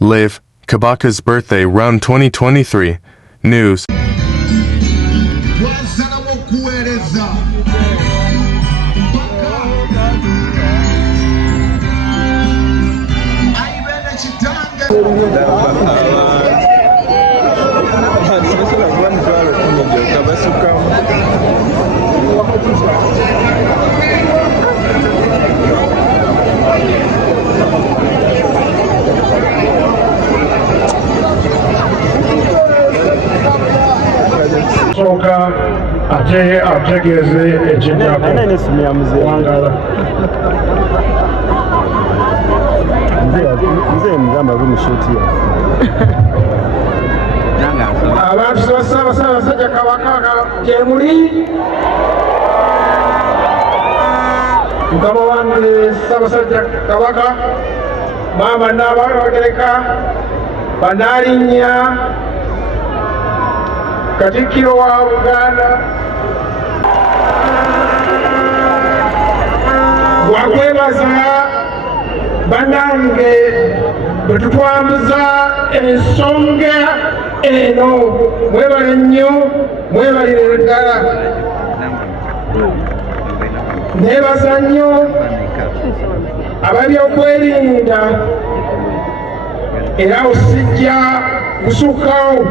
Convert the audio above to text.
Live, Kabaka'S birthday round 2023. News. Soka ate ategeeze ekinyako wangala abantu Ssaabasajja Kabaka gye muli mukama wange Ssaabasajja Kabaka maama Nnaabagereka Bannaalinnya Katikkiro wa Buganda wakwebaza bannange bwe tutwambuza ensonga eno mwebale nnyo mwebalire ddala neebaza nnyo ab'ebyokwerinda era osijja kusukkawo